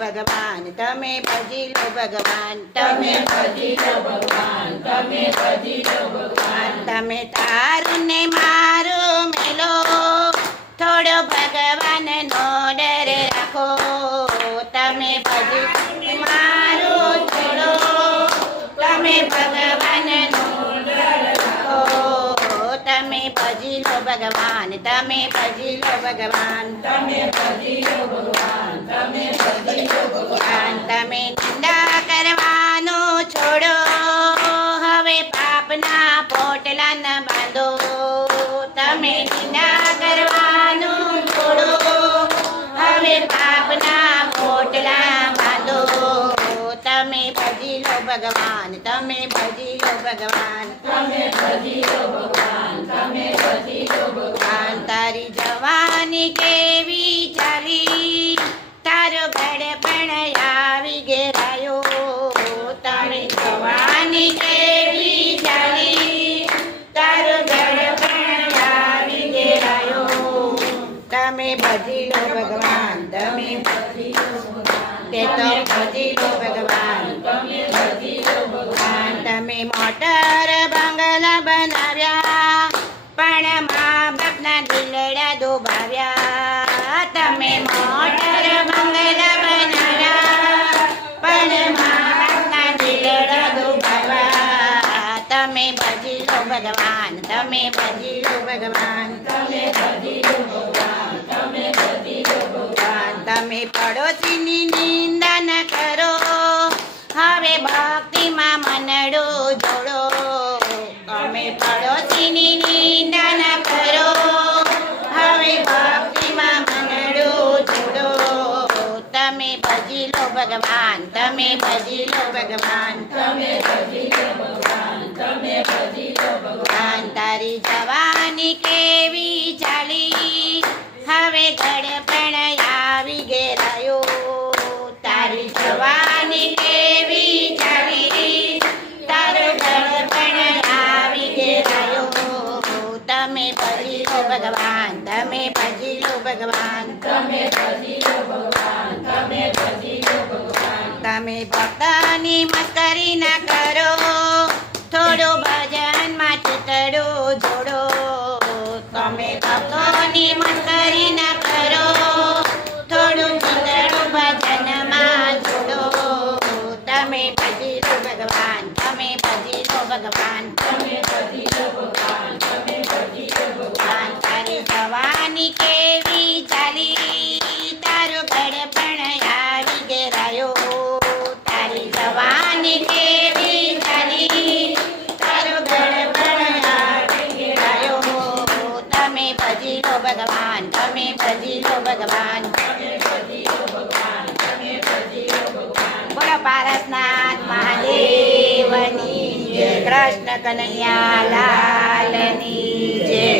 ભગવાન, તમે ભજી લો ભગવાન, તમે ભજી લો ભગવાન, તમે ભજી લો ભગવાન. તમે તારું ને મારું મેલો, થોડો ભગવાનનો ડર રાખો. તમે ભજી મારું છોડો, તમે ભગવાનનો ડર રાખો. તમે ભજી લો ભગવાન, તમે ભજી લો ભગવાન, તમે ભજી લો ભગવાન, તમે ભજી લો ભગવાન. તમે નિંદા કરવાનું છોડો, હવે પાપના પોટલા ન બાંધો. તમે નિંદા કરવાનું છોડો, હવે પાપના પોટલા બાંધો. તમે ભજી લો ભગવાન, તમે ભજી લો ભગવાન, તમે ભજી લો ભગવાન, તમે ભજી લો ભગવાન. તારી જવાની કેવી ચાલી, તારો ગળપણ આવી ઘેરાયો. તારી જવાની કેવી ચાલી, તારો ગળપણ આવી ઘેરાયો. તમે ભજી લો ભગવાન, તમે ભજી લો ભગવાન, તે તો ભજી લો ભગવાન, તમે ભજી લો ભગવાન. તમે મોટર બંગલા બનાવ્યા, પણ મા બાપના દિલડા દુભાવ્યા. તમે મોટર બંગલા બનાવ્યા, પણ મા બાપના દિલડા દુભાવ્યા. તમે ભજી લો ભગવાન, તમે ભજી લો ભગવાન, તમે ભજી લો ભગવાન, તમે ભજી લો ભગવાન. તમે પડોશીની નિંદા ન કરો, હવે ભક્તિમાં મનડું જોડો. તમે પડોશીની નિંદા ન કરો, હવે ભક્તિમાં મનડું જોડો. તમે ભજી લો ભગવાન, તમે ભજી લો ભગવાન, તમે ભજી લો ભગવાન, તમે ભજી લો ભગવાન. તારી જવાની કેવી ચાલી, હવે ગળપણ આવી ઘેરાયો. તારી જવાની કેવી ચાલી, તારો ગળપણ આવી ઘેરાયો. તમે ભજી લો ભગવાન, તમે ભજી લો ભગવાન, તમે ભજી લો ભગવાન, તમે ભજી લો ભગવાન. તમે ભક્તની મસ્કરી ના કરો, થોડો ભજનમાં ચિતડું જોડો. તમે ભક્તોની મસ્કરી ના કરો, થોડું ચિતડું ભજનમાં જોડો. તમે ભજી લો ભગવાન, તમે ભજી લો ભગવાન, તમે ભજી લો ભગવાન, તમે ભજી લો ભગવાન. તારી જવાની કેવી ચાલી, તારો ગળપણ આવી ઘેરાયો. તારી જવાની કેવી ચાલી, તારો ગળપણ આવી ઘેરાયો. તમે ભજી લો ભગવાન, તમે ભજી લો ભગવાન, તમે ભજી લો ભગવાન, તમે ભજી લો ભગવાન. બોલો પારસનાથ મહાદેવની જય, કૃષ્ણ કનૈયા લાલની જય.